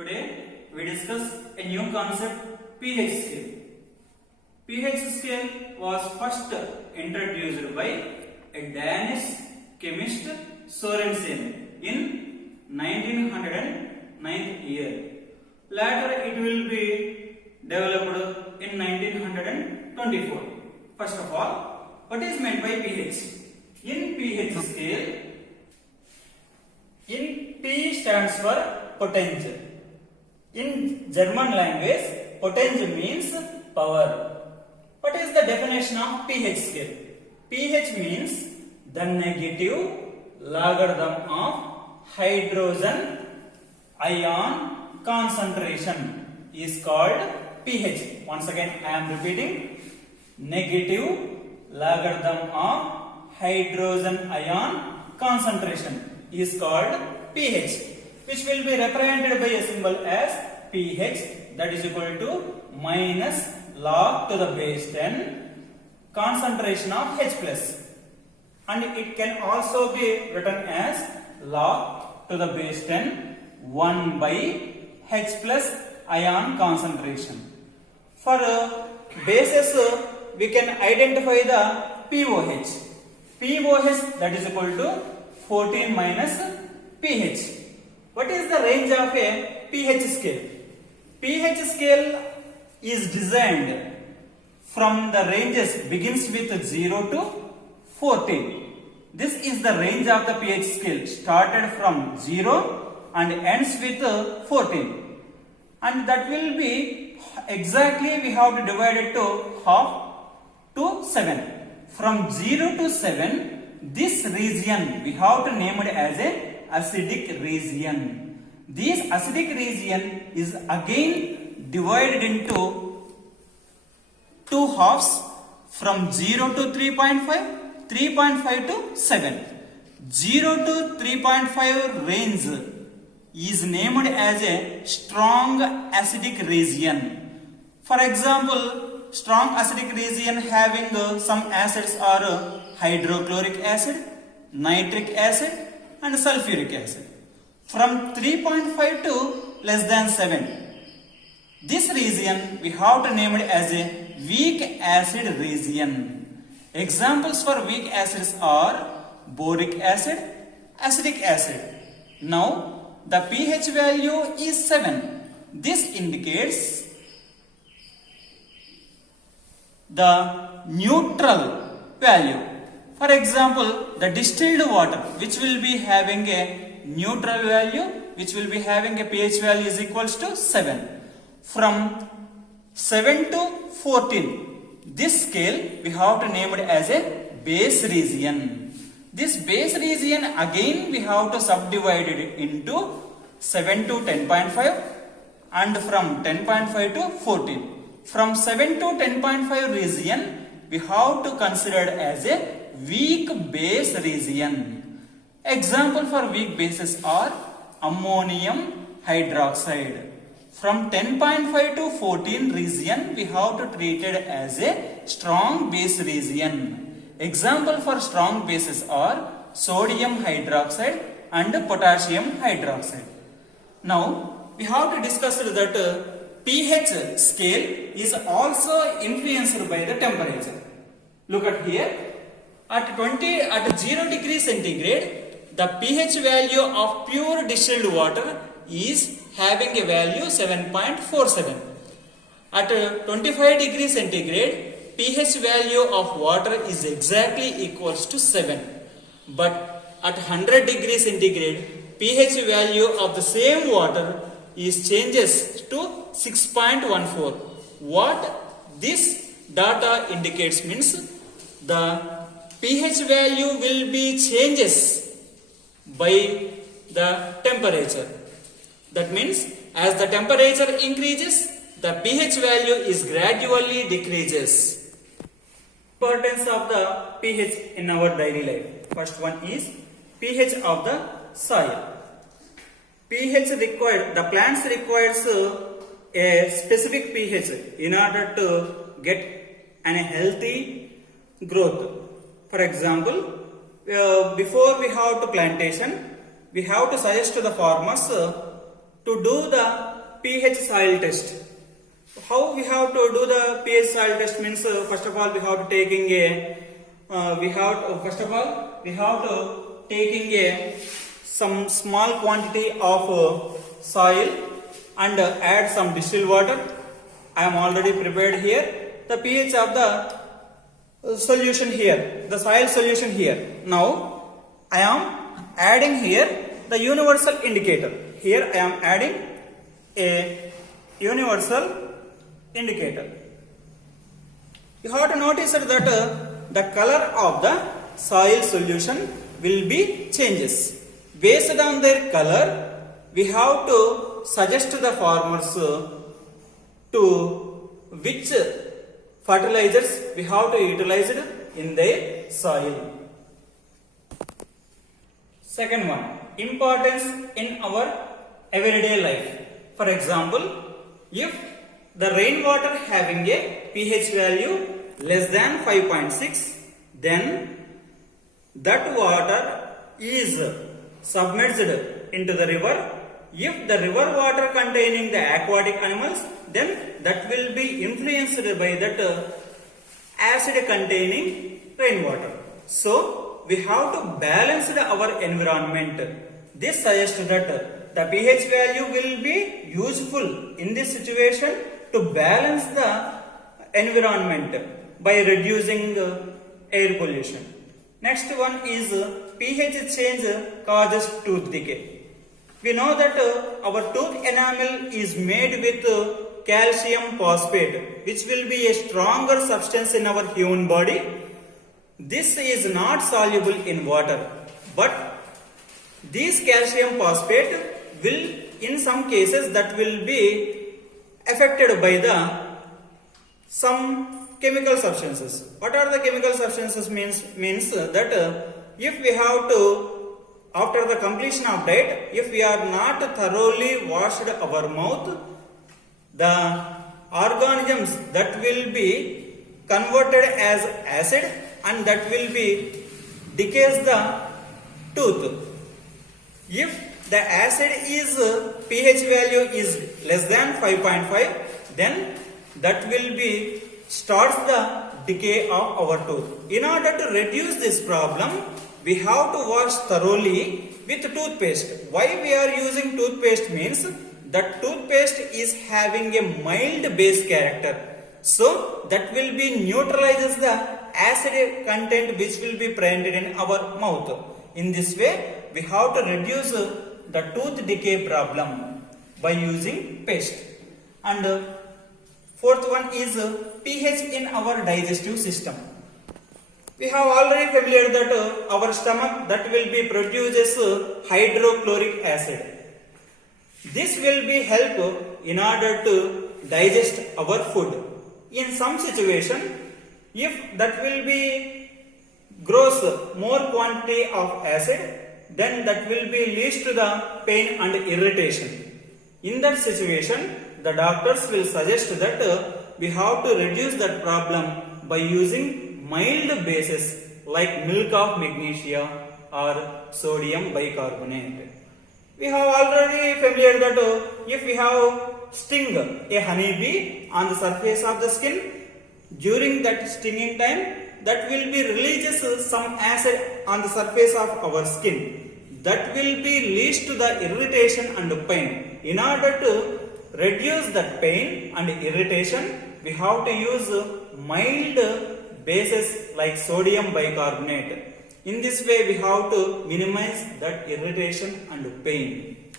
Today we discuss a new concept, pH scale. pH scale was first introduced by a Danish chemist Sorensen in 1909 year. Later it will be developed in 1924. First of all, what is meant by pH? In pH scale, in P stands for potential. In German language, potential means power. What is the definition of pH scale? pH means the negative logarithm of hydrogen ion concentration is called pH. Once again, I am repeating, negative logarithm of hydrogen ion concentration is called pH, which will be represented by a symbol as pH, that is equal to minus log to the base 10 concentration of H plus, and it can also be written as log to the base 10 1 by H plus ion concentration. For bases, we can identify the POH. POH, that is equal to 14 minus pH. What is the range of a pH scale? pH scale is designed from the ranges begins with 0 to 14. This is the range of the pH scale, started from 0 and ends with 14. And that will be exactly, we have to divide it to half to 7. From 0 to 7, this region we have to name it as a acidic region. This acidic region is again divided into two halves, from 0 to 3.5, 3.5 to 7. 0 to 3.5 range is named as a strong acidic region. For example, strong acidic region having some acids are hydrochloric acid, nitric acid and sulfuric acid. From 3.5 to less than 7, this region we have to name it as a weak acid region. Examples for weak acids are boric acid, acetic acid. Now the pH value is 7. This indicates the neutral value. For example, the distilled water, which will be having a neutral value, which will be having a pH value is equals to 7. From 7 to 14, this scale we have to name it as a base region. This base region again we have to subdivide it into 7 to 10.5 and from 10.5 to 14. From 7 to 10.5 region we have to consider as a weak base region. Example for weak bases are ammonium hydroxide. From 10.5 to 14 region we have to treat it as a strong base region. Example for strong bases are sodium hydroxide and potassium hydroxide. Now we have to discuss that pH scale is also influenced by the temperature. Look at here. At 0 degrees centigrade, the pH value of pure distilled water is having a value 7.47. At 25 degrees centigrade, pH value of water is exactly equals to 7. But at 100 degrees centigrade, pH value of the same water is changes to 6.14. What this data indicates means the pH value will be changes by the temperature. That means as the temperature increases, the pH value is gradually decreases. Importance of the pH in our daily life. First one is pH of the soil. pH required, the plants requires a specific pH in order to get a healthy growth. For example, before we have to plantation, we have to suggest to the farmers to do the pH soil test. How we have to do the pH soil test means first of all we have to taking a some small quantity of soil and add some distilled water. I am already prepared here the pH of the solution here, the soil solution here. Now I am adding here the universal indicator. Here I am adding a universal indicator. You have to notice that the color of the soil solution will be changes. Based on their color, we have to suggest the farmers to which fertilizers we have to utilize in their soil. Second one, importance in our everyday life. For example, if the rainwater having a pH value less than 5.6, then that water is submerged into the river. If the river water containing the aquatic animals, then that will be influenced by that acid containing rainwater. So we have to balance our environment. This suggests that the pH value will be useful in this situation to balance the environment by reducing air pollution. Next one is pH change causes tooth decay. We know that our tooth enamel is made with calcium phosphate, which will be a stronger substance in our human body. This is not soluble in water, but this calcium phosphate will, in some cases, that will be affected by the some chemical substances. What are the chemical substances means that if we have to, after the completion of diet, if we are not thoroughly washed our mouth, the organisms that will be converted as acid and that will be decays the tooth. If the acid is pH value is less than 5.5, then that will be starts the decay of our tooth. In order to reduce this problem, we have to wash thoroughly with toothpaste. Why we are using toothpaste means that toothpaste is having a mild base character. So that will be neutralizes the acid content which will be present in our mouth. In this way, we have to reduce the tooth decay problem by using paste. And fourth one is pH in our digestive system. We have already familiar that our stomach that will be produces hydrochloric acid. This will be help in order to digest our food. In some situation, if that will be grows more quantity of acid, then that will be leads to the pain and irritation. In that situation, the doctors will suggest that we have to reduce that problem by using mild bases like milk of magnesia or sodium bicarbonate. We have already familiar that if we have sting a honeybee on the surface of the skin, during that stinging time, that will be releases some acid on the surface of our skin. That will be leads to the irritation and pain. In order to reduce that pain and irritation, we have to use mild bases like sodium bicarbonate. In this way, we have to minimize that irritation and pain.